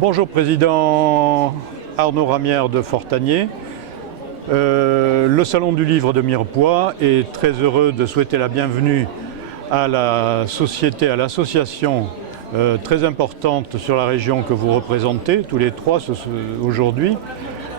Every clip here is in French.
Bonjour Président Arnaud Ramière de Fortanier. Le Salon du Livre de Mirepoix est très heureux de souhaiter la bienvenue à la société, à l'association très importante sur la région que vous représentez, tous les trois aujourd'hui,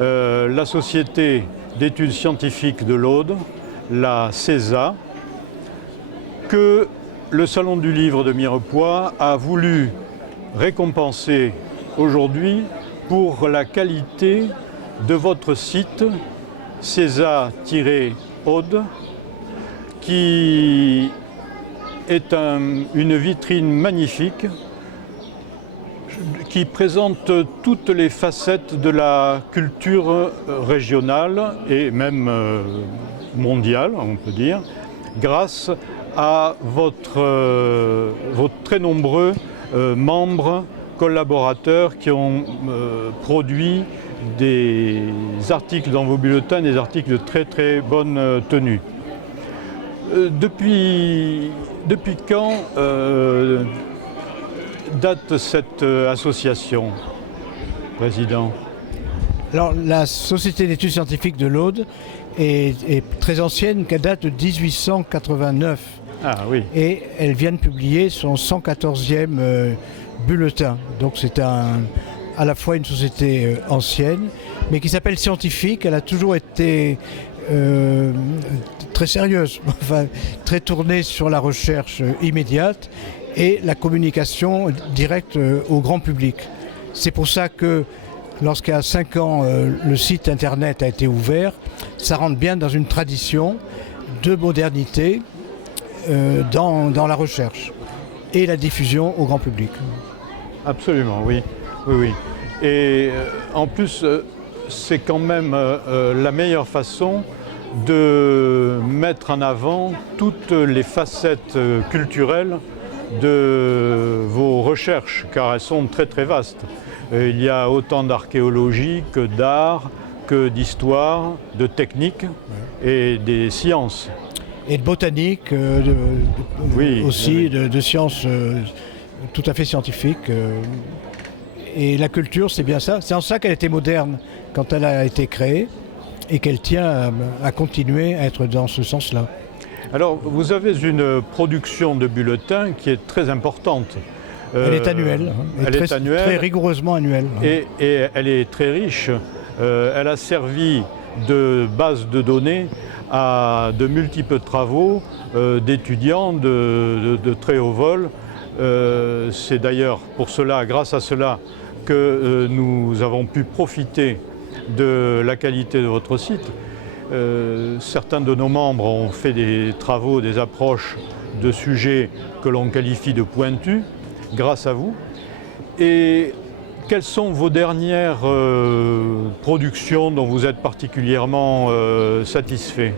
la Société d'études scientifiques de l'Aude, la CESA, que le Salon du Livre de Mirepoix a voulu récompenser aujourd'hui pour la qualité de votre site CESA-Aude, qui est une vitrine magnifique qui présente toutes les facettes de la culture régionale et même mondiale, on peut dire, grâce à vos très nombreux membres, collaborateurs qui ont produit des articles dans vos bulletins, des articles de très très bonne tenue. Depuis quand date cette association, Président? Alors, la Société d'études scientifiques de l'Aude est très ancienne, qu'elle date de 1889. Ah oui. Et elle vient de publier son 114e bulletin. Donc c'est à la fois une société ancienne, mais qui s'appelle scientifique. Elle a toujours été très sérieuse, enfin, très tournée sur la recherche immédiate et la communication directe au grand public. C'est pour ça que lorsqu'il y a 5 ans, le site internet a été ouvert, ça rentre bien dans une tradition de modernité dans la recherche et la diffusion au grand public. Absolument, oui. Oui. Et en plus, c'est quand même la meilleure façon de mettre en avant toutes les facettes culturelles de vos recherches, car elles sont très très vastes. Il y a autant d'archéologie que d'art, que d'histoire, de technique et des sciences. Et de botanique, de sciences tout à fait scientifiques. Et la culture, c'est bien ça. C'est en ça qu'elle était moderne quand elle a été créée et qu'elle tient à continuer à être dans ce sens-là. Alors, vous avez une production de bulletins qui est très importante. Elle est annuelle. Très rigoureusement annuelle. Et elle est très riche. Elle a servi de base de données à de multiples travaux d'étudiants de très haut vol. C'est d'ailleurs pour cela, grâce à cela, que nous avons pu profiter de la qualité de votre site. Certains de nos membres ont fait des travaux, des approches de sujets que l'on qualifie de pointus, grâce à vous. Et quelles sont vos dernières productions dont vous êtes particulièrement satisfait?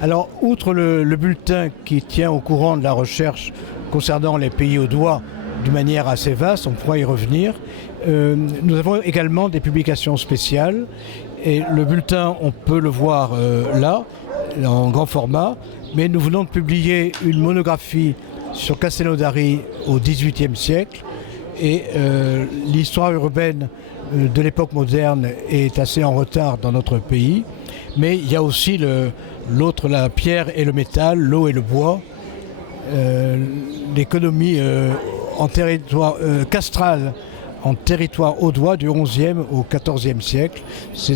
Alors, outre le bulletin qui tient au courant de la recherche concernant les pays audois d'une manière assez vaste, on pourra y revenir, nous avons également des publications spéciales. Et le bulletin, on peut le voir là, en grand format, mais nous venons de publier une monographie sur Castelnaudary au XVIIIe siècle. Et l'histoire urbaine de l'époque moderne est assez en retard dans notre pays. Mais il y a aussi la pierre et le métal, l'eau et le bois, l'économie en territoire castral, en territoire audois du XIe au XIVe siècle.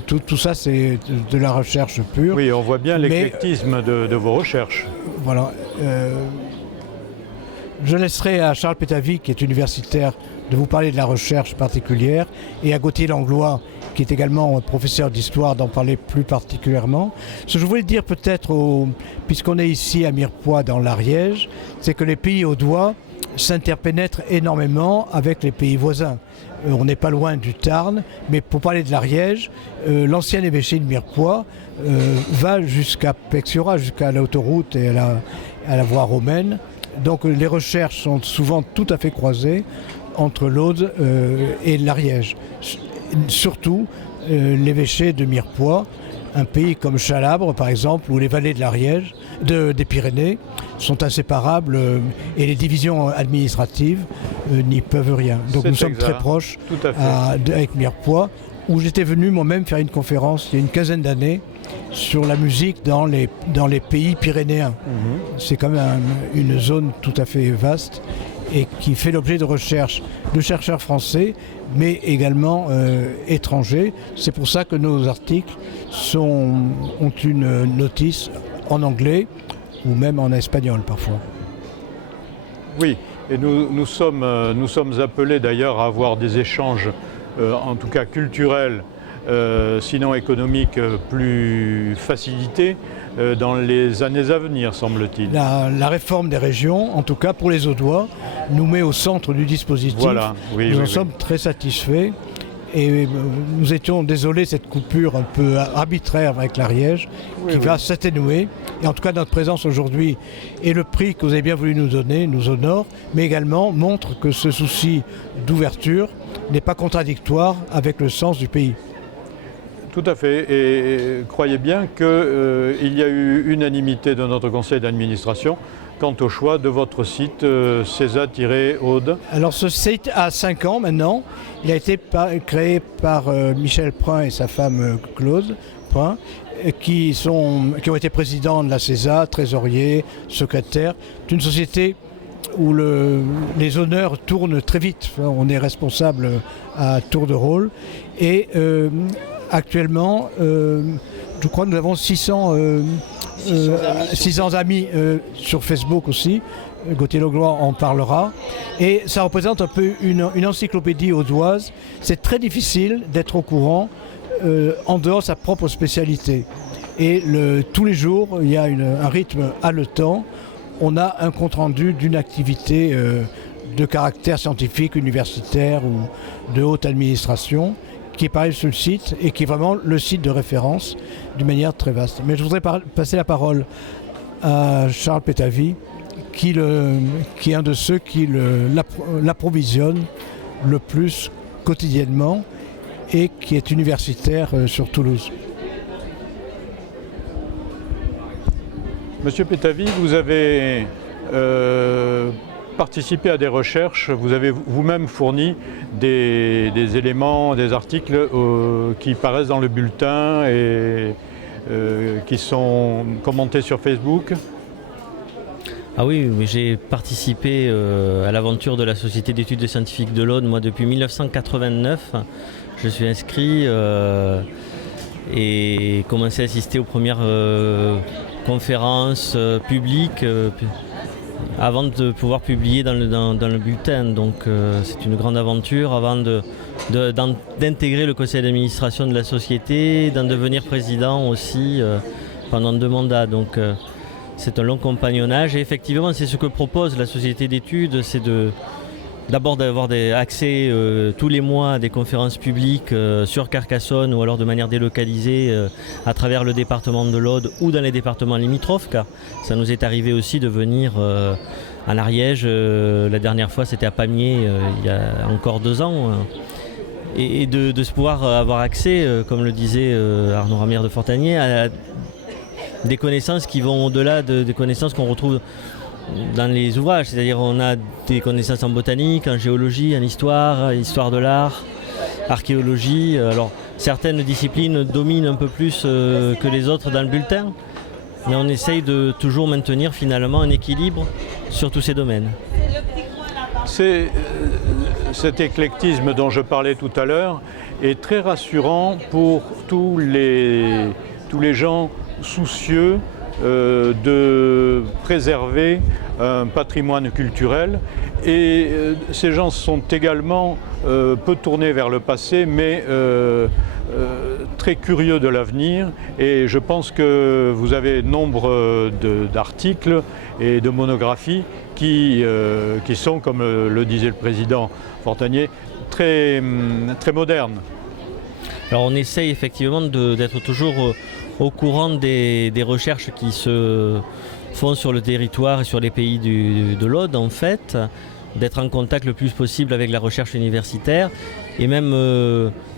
Tout ça, c'est de la recherche pure. Oui, on voit bien l'éclectisme de vos recherches. Voilà. Je laisserai à Charles Pétavy, qui est universitaire, de vous parler de la recherche particulière, et à Gauthier Langlois, qui est également professeur d'histoire, d'en parler plus particulièrement. Ce que je voulais dire peut-être, puisqu'on est ici à Mirepoix dans l'Ariège, c'est que les pays audois s'interpénètrent énormément avec les pays voisins. On n'est pas loin du Tarn, mais pour parler de l'Ariège, l'ancien évêché de Mirepoix va jusqu'à Pexura, jusqu'à l'autoroute et à la voie romaine. Donc les recherches sont souvent tout à fait croisées entre l'Aude et l'Ariège. Surtout l'évêché de Mirepoix, un pays comme Chalabre, par exemple, ou les vallées de l'Ariège, des Pyrénées, sont inséparables et les divisions administratives n'y peuvent rien. Donc nous sommes très proches avec Mirepoix, où j'étais venu moi-même faire une conférence il y a une quinzaine d'années sur la musique dans les pays pyrénéens. C'est quand même une zone tout à fait vaste et qui fait l'objet de recherches de chercheurs français, mais également étrangers. C'est pour ça que nos articles ont une notice en anglais ou même en espagnol parfois. Oui, et nous sommes appelés d'ailleurs à avoir des échanges, en tout cas culturels, sinon économiques, plus facilités dans les années à venir, semble-t-il. La réforme des régions, en tout cas pour les Audois, nous met au centre du dispositif. Voilà. Nous en sommes très satisfaits et nous étions désolés de cette coupure un peu arbitraire avec l'Ariège qui va s'atténuer. Et en tout cas notre présence aujourd'hui et le prix que vous avez bien voulu nous donner nous honore, mais également montre que ce souci d'ouverture n'est pas contradictoire avec le sens du pays. Tout à fait, et croyez bien qu'il y a eu unanimité de notre conseil d'administration quant au choix de votre site CESA-Aude. Alors ce site a 5 ans maintenant, il a été créé par Michel Prin et sa femme Claude Prin, qui ont été présidents de la CESA, trésoriers, secrétaires, d'une société où les honneurs tournent très vite, on est responsable à tour de rôle, et actuellement, je crois que nous avons 600 amis sur Facebook aussi. Gauthier Leglois en parlera. Et ça représente un peu une encyclopédie audoise. C'est très difficile d'être au courant en dehors de sa propre spécialité. Et tous les jours, il y a un rythme haletant. On a un compte-rendu d'une activité de caractère scientifique, universitaire ou de haute administration, qui est pareil sur le site et qui est vraiment le site de référence d'une manière très vaste. Mais je voudrais passer la parole à Charles Pétavy, qui est un de ceux qui l'approvisionne le plus quotidiennement et qui est universitaire sur Toulouse. Monsieur Pétavy, vous avez participé à des recherches, vous avez vous-même fourni des éléments, des articles qui paraissent dans le bulletin et qui sont commentés sur Facebook. Ah oui, mais j'ai participé à l'aventure de la Société d'études scientifiques de l'Aude, moi depuis 1989. Je suis inscrit et commencé à assister aux premières conférences publiques avant de pouvoir publier dans le bulletin. Donc c'est une grande aventure avant d'intégrer le conseil d'administration de la société, d'en devenir président aussi pendant 2 mandats. Donc c'est un long compagnonnage et effectivement c'est ce que propose la société d'études, c'est d'abord d'avoir accès tous les mois à des conférences publiques sur Carcassonne ou alors de manière délocalisée à travers le département de l'Aude ou dans les départements limitrophes, car ça nous est arrivé aussi de venir en Ariège. La dernière fois c'était à Pamiers il y a encore 2 ans. Et de pouvoir avoir accès, comme le disait Arnaud Ramière de Fortanier, à des connaissances qui vont au-delà des connaissances qu'on retrouve dans les ouvrages, c'est-à-dire on a des connaissances en botanique, en géologie, en histoire de l'art, archéologie. Alors certaines disciplines dominent un peu plus que les autres dans le bulletin, mais on essaye de toujours maintenir finalement un équilibre sur tous ces domaines. Cet éclectisme dont je parlais tout à l'heure est très rassurant pour tous les gens soucieux de préserver un patrimoine culturel, et ces gens sont également peu tournés vers le passé mais très curieux de l'avenir, et je pense que vous avez nombre d'articles et de monographies qui sont, comme le disait le président Fortanier, très modernes. Alors on essaye effectivement d'être toujours au courant des recherches qui se font sur le territoire et sur les pays de l'Aude en fait. d'être en contact le plus possible avec la recherche universitaire et même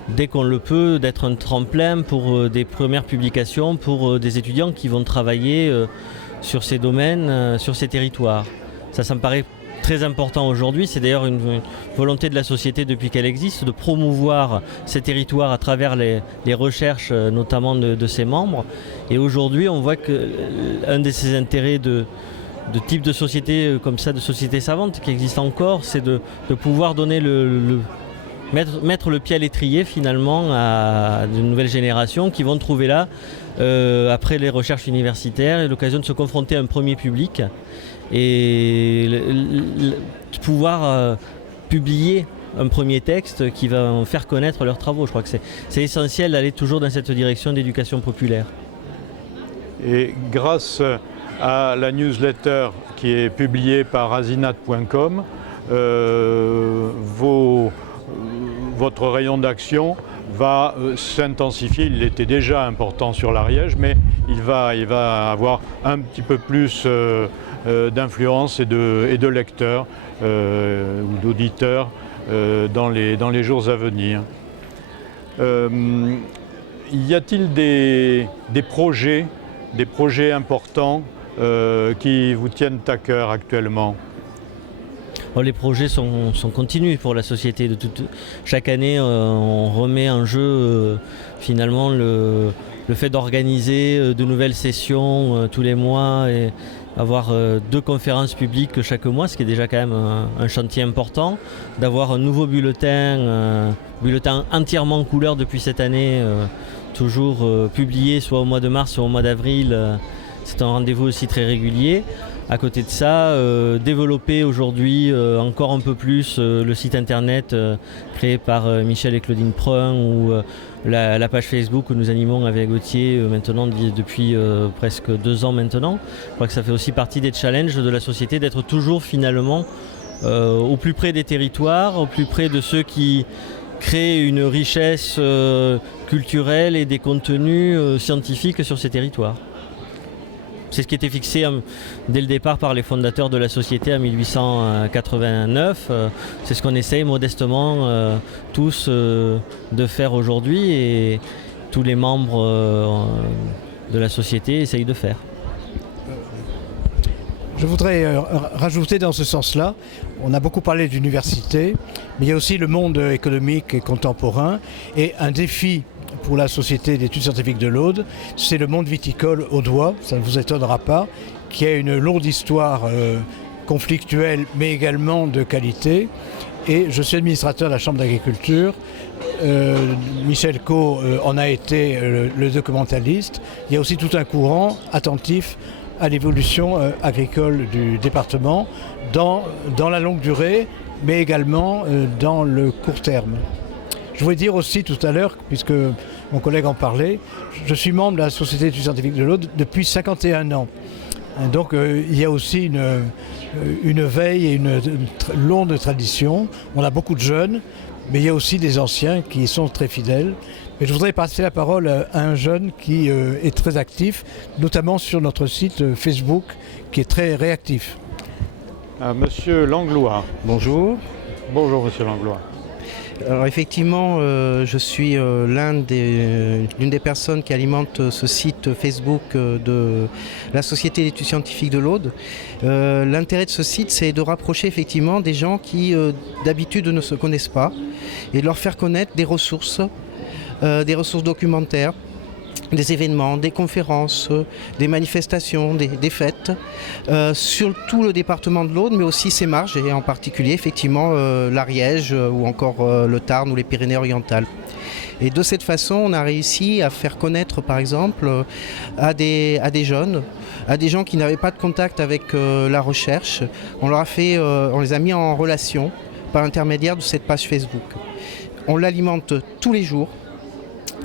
dès qu'on le peut d'être un tremplin pour des premières publications pour des étudiants qui vont travailler sur ces domaines, sur ces territoires. Ça me paraît très important aujourd'hui, c'est d'ailleurs une volonté de la société depuis qu'elle existe de promouvoir ces territoires à travers les recherches notamment de ses membres. Et aujourd'hui on voit qu'un de ces intérêts de type de société comme ça, de société savante qui existe encore, c'est de pouvoir donner mettre le pied à l'étrier finalement à de nouvelles générations qui vont trouver là, après les recherches universitaires, l'occasion de se confronter à un premier public et de pouvoir publier un premier texte qui va faire connaître leurs travaux. Je crois que c'est essentiel d'aller toujours dans cette direction d'éducation populaire. Et grâce à la newsletter qui est publiée par asinat.com, votre rayon d'action va s'intensifier. Il était déjà important sur l'Ariège, mais il va avoir un petit peu plus d'influence et de lecteurs ou d'auditeurs dans les jours à venir. Y a-t-il des projets importants qui vous tiennent à cœur actuellement ? Les projets sont continus pour la société. Chaque année, on remet en jeu finalement le fait d'organiser de nouvelles sessions tous les mois et avoir 2 conférences publiques chaque mois, ce qui est déjà quand même un chantier important. D'avoir un nouveau bulletin entièrement en couleur depuis cette année, toujours publié soit au mois de mars, soit au mois d'avril. C'est un rendez-vous aussi très régulier. À côté de ça, développer aujourd'hui encore un peu plus le site internet créé par Michel et Claudine Prun ou la page Facebook où nous animons avec Gauthier maintenant depuis presque 2 ans maintenant. Je crois que ça fait aussi partie des challenges de la société d'être toujours finalement au plus près des territoires, au plus près de ceux qui créent une richesse culturelle et des contenus scientifiques sur ces territoires. C'est ce qui était fixé dès le départ par les fondateurs de la société en 1889. C'est ce qu'on essaye modestement tous de faire aujourd'hui et tous les membres de la société essayent de faire. Je voudrais rajouter dans ce sens-là, on a beaucoup parlé d'université, mais il y a aussi le monde économique et contemporain et un défi pour la Société d'études scientifiques de l'Aude, c'est le monde viticole audois, ça ne vous étonnera pas, qui a une lourde histoire conflictuelle mais également de qualité. Et je suis administrateur de la Chambre d'agriculture. Michel Caux en a été le documentaliste. Il y a aussi tout un courant attentif à l'évolution agricole du département dans la longue durée, mais également dans le court terme. Je voulais dire aussi tout à l'heure, puisque mon collègue en parlait, je suis membre de la Société d'études scientifiques de l'Aude depuis 51 ans. Donc il y a aussi une veille et une longue tradition. On a beaucoup de jeunes, mais il y a aussi des anciens qui sont très fidèles. Et je voudrais passer la parole à un jeune qui est très actif, notamment sur notre site Facebook, qui est très réactif. Monsieur Langlois. Bonjour. Bonjour Monsieur Langlois. Alors effectivement, je suis l'une des personnes qui alimente ce site Facebook de la Société d'études scientifiques de l'Aude. L'intérêt de ce site, c'est de rapprocher effectivement des gens qui d'habitude ne se connaissent pas et de leur faire connaître des ressources documentaires, des événements, des conférences, des manifestations, des fêtes, sur tout le département de l'Aude, mais aussi ses marges, et en particulier effectivement l'Ariège ou encore le Tarn ou les Pyrénées-Orientales. Et de cette façon, on a réussi à faire connaître, par exemple, à des jeunes, à des gens qui n'avaient pas de contact avec la recherche, on les a mis en relation par l'intermédiaire de cette page Facebook. On l'alimente tous les jours.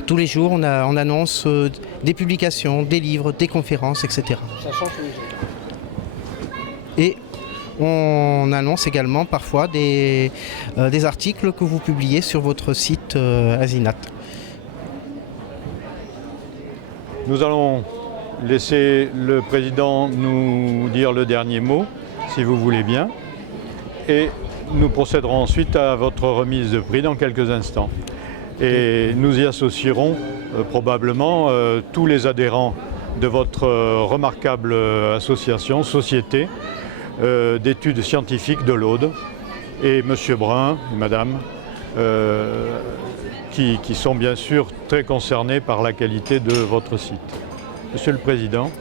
Tous les jours, on annonce des publications, des livres, des conférences, etc. Ça change tous les jours. Et on annonce également parfois des articles que vous publiez sur votre site Asinat. Nous allons laisser le président nous dire le dernier mot, si vous voulez bien. et nous procéderons ensuite à votre remise de prix dans quelques instants. Et nous y associerons probablement tous les adhérents de votre remarquable association, société d'études scientifiques de l'Aude, et M. Brun et Madame, qui sont bien sûr très concernés par la qualité de votre site. Monsieur le Président.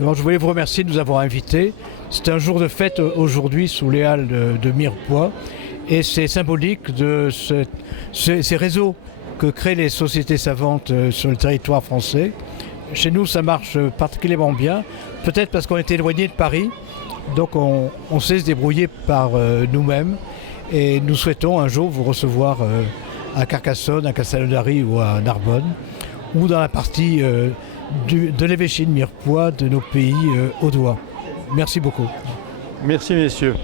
Donc, je voulais vous remercier de nous avoir invités. C'est un jour de fête aujourd'hui sous les halles de Mirepoix, et c'est symbolique de ces réseaux que créent les sociétés savantes sur le territoire français. Chez nous, ça marche particulièrement bien, peut-être parce qu'on est éloigné de Paris, donc on sait se débrouiller par nous-mêmes, et nous souhaitons un jour vous recevoir à Carcassonne, à Castelnaudary ou à Narbonne, ou dans la partie de l'évêché de Mirepoix de nos pays audois. Merci beaucoup. Merci messieurs.